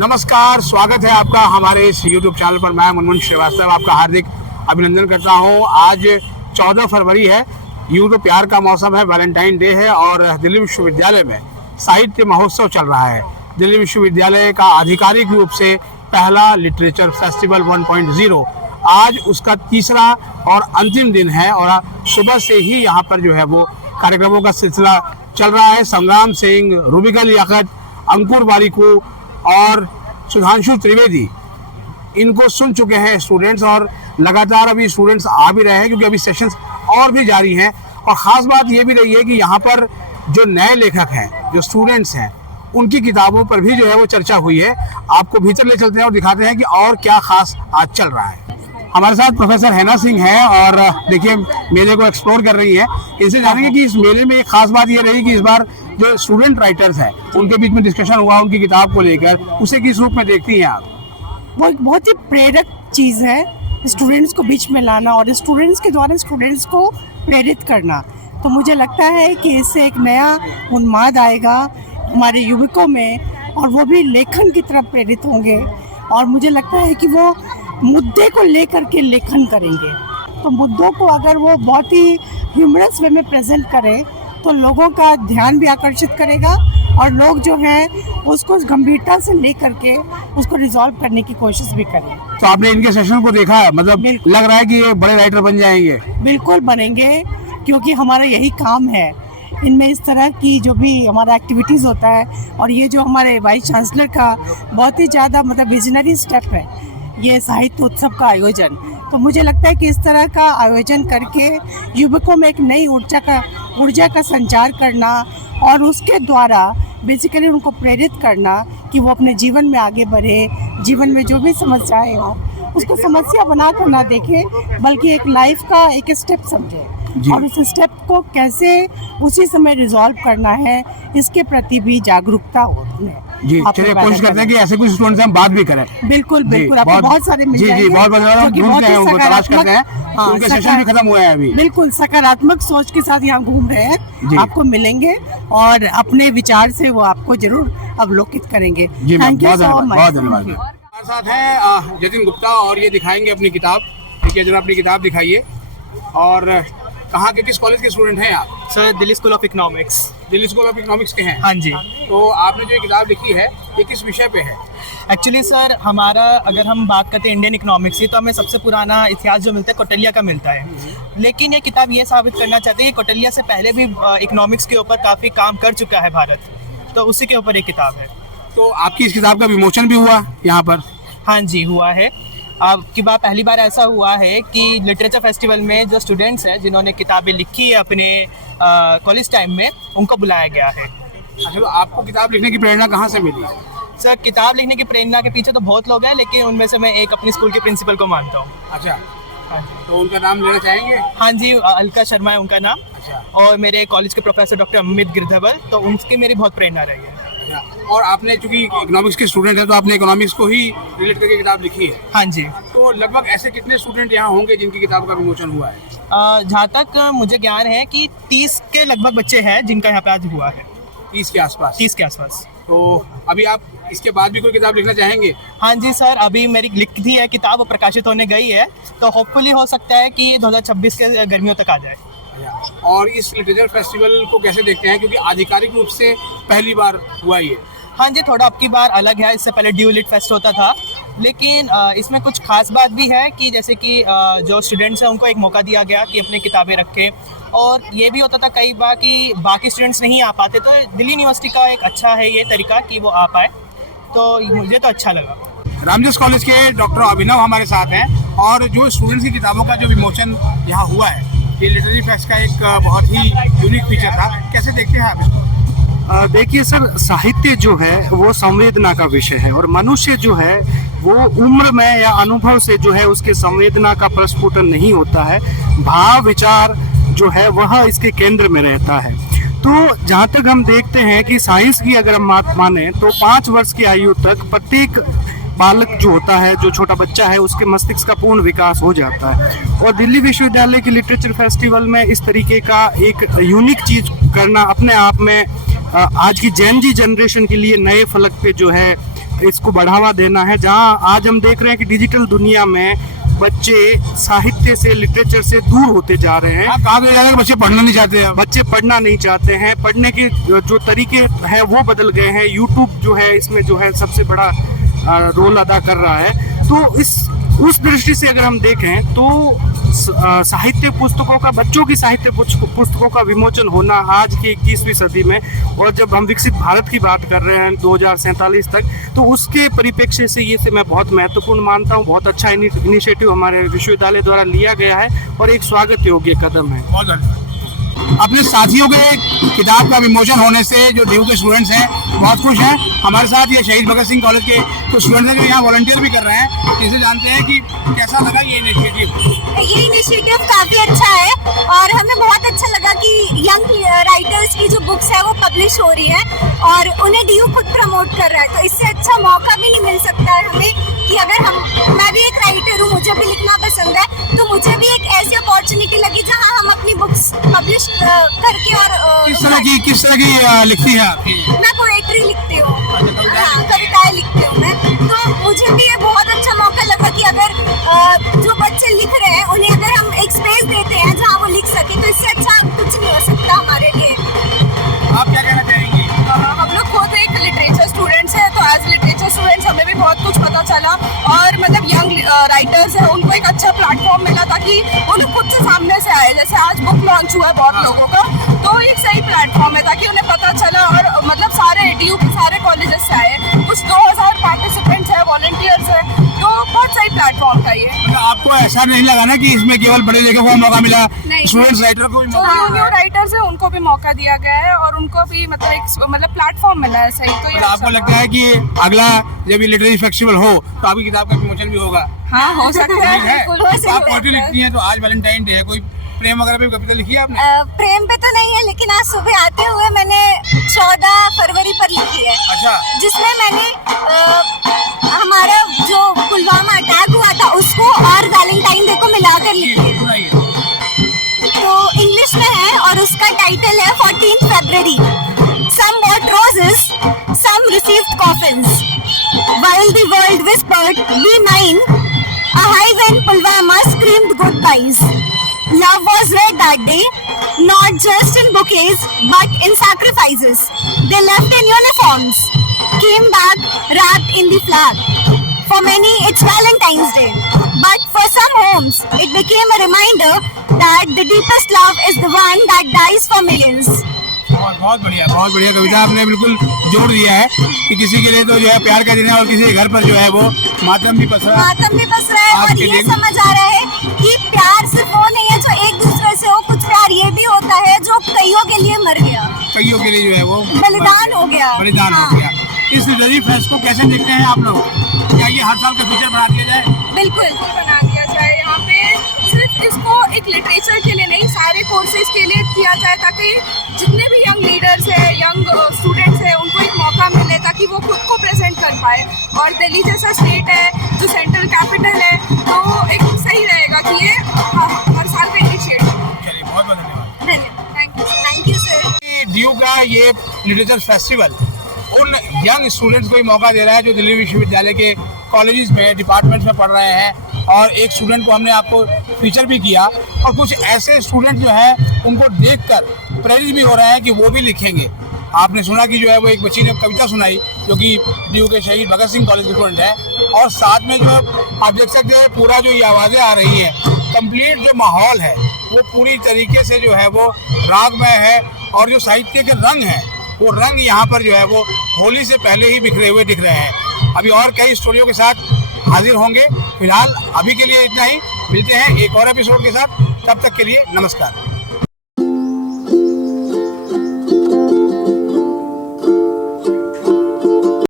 नमस्कार, स्वागत है आपका हमारे इस YouTube चैनल पर। मैं मुनमुन श्रीवास्तव आपका हार्दिक अभिनंदन करता हूं। आज 14 फरवरी है, यूं तो प्यार का मौसम है, वैलेंटाइन डे है और दिल्ली विश्वविद्यालय में साहित्य महोत्सव चल रहा है। दिल्ली विश्वविद्यालय का आधिकारिक रूप से पहला लिटरेचर फेस्टिवल 1.0 आज उसका तीसरा और अंतिम दिन है और सुबह से ही यहाँ पर जो है वो कार्यक्रमों का सिलसिला चल रहा है। संग्राम सिंह, रूबिका लियाकत, अंकुर वारिकू और सुधांशु त्रिवेदी, इनको सुन चुके हैं स्टूडेंट्स और लगातार अभी स्टूडेंट्स आ भी रहे हैं क्योंकि अभी सेशंस और भी जारी हैं। और ख़ास बात ये भी रही है कि यहाँ पर जो नए लेखक हैं, जो स्टूडेंट्स हैं, उनकी किताबों पर भी जो है वो चर्चा हुई है। आपको भीतर ले चलते हैं और दिखाते हैं कि और क्या खास आज चल रहा है। हमारे साथ प्रोफेसर हैना सिंह हैं और देखिए मेले को एक्सप्लोर कर रही हैं। इनसे जानेंगे कि इस मेले में एक खास बात ये रही कि इस बार जो स्टूडेंट राइटर्स हैं उनके बीच में डिस्कशन हुआ उनकी किताब को लेकर, उसे किस रूप में देखती हैं आप? वो एक बहुत ही प्रेरक चीज़ है, स्टूडेंट्स को बीच में लाना और स्टूडेंट्स के द्वारा स्टूडेंट्स को प्रेरित करना। तो मुझे लगता है कि इससे एक नया उन्माद आएगा हमारे युवकों में और वो भी लेखन की तरफ प्रेरित होंगे। और मुझे लगता है कि वो मुद्दे को लेकर के लेखन करेंगे। तो मुद्दों को अगर वो बहुत ही ह्यूमरस वे में प्रेजेंट करें तो लोगों का ध्यान भी आकर्षित करेगा और लोग जो हैं उसको गंभीरता से ले करके उसको रिजॉल्व करने की कोशिश भी करें। तो आपने इनके सेशन को देखा है, मतलब लग रहा है कि ये बड़े राइटर बन जाएंगे? बिल्कुल बनेंगे, क्योंकि हमारा यही काम है। इनमें इस तरह की जो भी हमारा एक्टिविटीज़ होता है और ये जो हमारे वाइस चांसलर का बहुत ही ज़्यादा मतलब विजनरी स्टेप है, ये साहित्य उत्सव का आयोजन। तो मुझे लगता है कि इस तरह का आयोजन करके युवकों में एक नई ऊर्जा का संचार करना और उसके द्वारा बेसिकली उनको प्रेरित करना कि वो अपने जीवन में आगे बढ़े, जीवन में जो भी समस्याएं हो उसको समस्या बना कर ना देखें बल्कि एक लाइफ का एक स्टेप समझे और उस स्टेप को कैसे उसी समय रिजॉल्व करना है इसके प्रति भी जागरूकता हो उनमें। जी, चलिए कोशिश करते हैं कि ऐसे कुछ स्टूडेंट्स से हम बात भी करें। बिल्कुल बिल्कुल, आपको बहुत सारे मिल जाएंगे। जी, बहुत ढूंढते हैं, उनको तलाश करते हैं। उनके सेशन भी खत्म हुए हैं अभी। बिल्कुल सकारात्मक सोच के साथ यहाँ घूम रहे हैं, आपको मिलेंगे और अपने विचार से वो आपको जरूर अवलोकित करेंगे। Thank you so much. बहुत धन्यवाद। हमारे साथ हैं जतिन गुप्ता और ये दिखाएंगे अपनी किताब। देखिए जरा अपनी किताब दिखाइए। और कहाँ के, किस कॉलेज के स्टूडेंट हैं आप? Sir Delhi school of economics. Delhi school of economics के हैं? हाँ जी। तो आपने जो ये किताब लिखी है ये किस विषय पे है? एक्चुअली सर हमारा अगर हम बात करते हैं इंडियन इकोनॉमिक्स की तो हमें सबसे पुराना इतिहास जो मिलता है कौटिल्य का मिलता है। लेकिन ये किताब ये साबित करना चाहती है कि कौटिल्य से पहले भी इकोनॉमिक्स के ऊपर काफ़ी काम कर चुका है भारत, तो उसी के ऊपर एक किताब है। तो आपकी इस किताब का विमोचन भी हुआ यहाँ पर? हाँ जी हुआ है। आपकी बात पहली बार ऐसा हुआ है कि लिटरेचर फेस्टिवल में जो स्टूडेंट्स हैं जिन्होंने किताबें लिखी है अपने कॉलेज टाइम में, उनको बुलाया गया है। अच्छा, तो आपको किताब लिखने की प्रेरणा कहाँ से मिली? सर किताब लिखने की प्रेरणा के पीछे तो बहुत लोग हैं, लेकिन उनमें से मैं एक अपनी स्कूल के प्रिंसिपल को मानता हूँ। अच्छा, हाँ जी। तो उनका नाम लेना चाहेंगे? हाँ जी, अलका शर्मा है उनका नाम। अच्छा। और मेरे कॉलेज के प्रोफेसर डॉक्टर अमित गिरधवल, तो उनकी मेरी बहुत प्रेरणा रही है। और आपने चूंकि इकोनॉमिक्स के स्टूडेंट हैं तो आपने इकोनॉमिक्स को ही रिलेट करके किताब लिखी है? हाँ जी। तो लगभग ऐसे कितने स्टूडेंट यहाँ होंगे जिनकी किताब का विमोचन हुआ है? जहाँ तक मुझे ज्ञान है कि 30 के लगभग बच्चे हैं जिनका यहाँ पे आज हुआ है। 30 के आसपास? 30 के आसपास। तो अभी आप इसके बाद भी कोई किताब लिखना चाहेंगे? हाँ जी सर, अभी मेरी लिख दी है किताब, प्रकाशित होने गई है, तो होपफुली हो सकता है कि 2026 के गर्मियों तक आ जाए। और इस लिटरेचर फेस्टिवल को कैसे देखते हैं, क्योंकि आधिकारिक रूप से पहली बार हुआ ये? हाँ जी, थोड़ा अब की बार अलग है, इससे पहले ड्यू लिट फेस्ट होता था, लेकिन इसमें कुछ खास बात भी है कि जैसे कि जो स्टूडेंट्स हैं उनको एक मौका दिया गया कि अपनी किताबें रखें। और ये भी होता था कई बार कि बाकी स्टूडेंट्स नहीं आ पाते, तो दिल्ली यूनिवर्सिटी का एक अच्छा है ये तरीका कि वो आ पाए, तो मुझे तो अच्छा लगा। रामजस कॉलेज के डॉक्टर अभिनव हमारे साथ हैं और जो स्टूडेंट्स की किताबों का जो विमोचन यहाँ हुआ है, ये लिटरेरी फेस्ट का एक बहुत ही यूनिक फीचर था। कैसे देखते हैं आप इसको? देखिए सर, साहित्य जो है वो संवेदना का विषय है और मनुष्य जो है वो उम्र में या अनुभव से जो है उसके संवेदना का प्रस्फुटन नहीं होता है। भाव विचार जो है वह इसके केंद्र में रहता है। तो जहाँ तक हम देखते हैं कि साइंस की अगर हम बात माने तो 5 वर्ष की आयु तक प्रत्येक बालक जो होता है, जो छोटा बच्चा है, उसके मस्तिष्क का पूर्ण विकास हो जाता है। और दिल्ली विश्वविद्यालय के लिटरेचर फेस्टिवल में इस तरीके का एक यूनिक चीज करना अपने आप में आज की जेन जी जनरेशन के लिए नए फलक पे जो है इसको बढ़ावा देना है। जहां आज हम देख रहे हैं कि डिजिटल दुनिया में बच्चे साहित्य से, लिटरेचर से दूर होते जा रहे हैं। कहा गया जा रहा है कि बच्चे पढ़ना नहीं चाहते हैं। बच्चे पढ़ना नहीं चाहते हैं, पढ़ने के जो तरीके हैं वो बदल गए हैं। यूट्यूब जो है इसमें जो है सबसे बड़ा रोल अदा कर रहा है। तो उस दृष्टि से अगर हम देखें तो साहित्य पुस्तकों का, बच्चों की साहित्य पुस्तकों का विमोचन होना आज की 21वीं सदी में, और जब हम विकसित भारत की बात कर रहे हैं 2047 तक, तो उसके परिप्रेक्ष्य से ये मैं बहुत महत्वपूर्ण मानता हूँ। बहुत अच्छा इनिशिएटिव हमारे विश्वविद्यालय द्वारा लिया गया है और एक स्वागत योग्य कदम है। बहुत धन्यवाद। अपने साथियों के किताब का विमोचन होने से जो डीयू के स्टूडेंट्स हैं बहुत खुश हैं। हमारे साथ ये शहीद भगत सिंह कॉलेज के कुछ स्टूडेंट्स हैं जो यहाँ वॉलंटियर भी कर रहे हैं। इसे जानते हैं कि कैसा लगा ये इनिशिएटिव। ये इनिशिएटिव काफी अच्छा है और हमें बहुत अच्छा लगा कि यंग राइटर्स की जो बुक्स है वो पब्लिश हो रही है और उन्हें डीयू खुद प्रमोट कर रहा है। तो इससे अच्छा मौका भी नहीं मिल सकता है हमें कि अगर मैं भी एक राइटर हूँ, मुझे भी लिखना पसंद है, तो मुझे भी एक ऐसी अपॉर्चुनिटी लगी जहाँ हम अपनी बुक्स पब्लिश करके और किस तरह की लिखती है आपकी? मैं पोएट्री लिखती हूँ, हाँ, कविताएं लिखती हूँ मैं। तो मुझे भी ये बहुत अच्छा मौका लगा कि अगर जो बच्चे लिख रहे हैं उन्हें अगर हम एक स्पेस देते हैं जहाँ वो लिख सके, तो इससे अच्छा कुछ नहीं हो सकता हमारे लिए। आप क्या कहना चाहेंगे? हम लोग खुद एक लिटरेचर स्टूडेंट्स हैं, तो एज लिटरेचर स्टूडेंट्स हमें भी बहुत कुछ पता चला और मतलब यंग राइटर्स हैं उनको एक अच्छा प्लेटफॉर्म मिला ताकि वो लोग खुद से सामने से आए। जैसे आज बुक लॉन्च हुआ है बहुत लोगों का, तो एक सही प्लेटफॉर्म है ताकि उन्हें पता चला और मतलब सारे डीयू के सारे कॉलेजेस से आए, कुछ 2000 पार्टिसिपेंट्स हैं, वॉलंटियर्स हैं, तो बहुत सही प्लेटफॉर्म था ये। आपको ऐसा नहीं लगा ना कि इसमें केवल बड़े लेखकों को मौका मिला, नहीं, स्टूडेंट्स राइटर को भी जो मौका न्यू राइटर्स हैं उनको भी मौका दिया गया है और उनको भी मतलब एक प्लेटफॉर्म मिला है सही। तो ये आपको लगता है कि अगला जब ये लिटरेरी फेस्टिवल हो तो आपकी किताब का विमोचन भी होगा? हाँ, हो सकता है, बिल्कुल हो सकता है। आप पोएट्री लिखती हैं तो आज वैलेंटाइन डे है, कोई प्रेम वगैरह पे कविता लिखी है आपने? प्रेम पे तो नहीं है, लेकिन आज सुबह आते हुए मैंने 14 फरवरी पर लिखी है। अच्छा। जिसमें मैंने हमारा जो पुलवामा अटैक हुआ था उसको और वैलेंटाइन डे को मिलाकर लिखी है। सुनाइए। तो इंग्लिश में है और उसका टाइटल है 14 February. Some bought roses, some received coffins. While the world whispered, "Be mine," a hive in Pulwama screamed goodbyes. Love was red that day, not just in bouquets, but in sacrifices. They left in uniforms, came back wrapped in the flag. For many, it's Valentine's Day. But for some homes, it became a reminder that the deepest love is the one that dies for millions. बहुत बढ़िया कविता आपने बिल्कुल जोड़ दिया है कि किसी के लिए तो जो है प्यार का दिन है और किसी के घर पर जो है वो मातम भी पस रहा है और ये समझ आ रहा है कि प्यार सिर्फ वो नहीं है जो एक दूसरे से हो, कुछ प्यार ये भी होता है जो कईयों के लिए मर गया, कईयों के लिए जो है वो बलिदान हो गया। हो गया। इस लिटरेरी फेस्ट को कैसे देखते हैं आप लोग? क्या ये हर साल का फीचर बना दिया जाए? बिल्कुल बना दिया जाए। यहाँ पे सिर्फ इसको एक लिटरेचर के लिए नहीं, सारे कोर्सेज के लिए किया जाए ताकि जितने भी यंग लीडर्स हैं, यंग स्टूडेंट्स हैं, उनको एक मौका मिले ताकि वो खुद को प्रेजेंट कर पाए। और दिल्ली जैसा स्टेट है जो सेंट्रल कैपिटल है, तो एक सही रहेगा कि ये हर साल का इनिशिएटिव। चलिए, बहुत बहुत धन्यवाद। Thank you sir. डीयू का ये लिटरेचर फेस्टिवल उन यंग स्टूडेंट्स को ही मौका दे रहा है जो दिल्ली विश्वविद्यालय के कॉलेजेस में, डिपार्टमेंट्स में पढ़ रहे हैं। और एक स्टूडेंट को हमने आपको फीचर भी किया और कुछ ऐसे स्टूडेंट जो हैं उनको देखकर प्रेरित भी हो रहे हैं कि वो भी लिखेंगे। आपने सुना कि जो है वो एक बच्ची ने कविता सुनाई जो कि डीयू के शहीद भगत सिंह कॉलेज के स्टूडेंट है, और साथ में जो आप देख सकते हैं पूरा जो ये आवाज़ें आ रही हैं, कंप्लीट जो माहौल है वो पूरी तरीके से जो है वो रागमय है। और जो साहित्य के रंग हैं वो रंग यहाँ पर जो है वो होली से पहले ही बिखरे हुए दिख रहे हैं। अभी और कई स्टोरियों के साथ हाजिर होंगे। फिलहाल अभी के लिए इतना ही, मिलते हैं एक और एपिसोड के साथ। तब तक के लिए नमस्कार।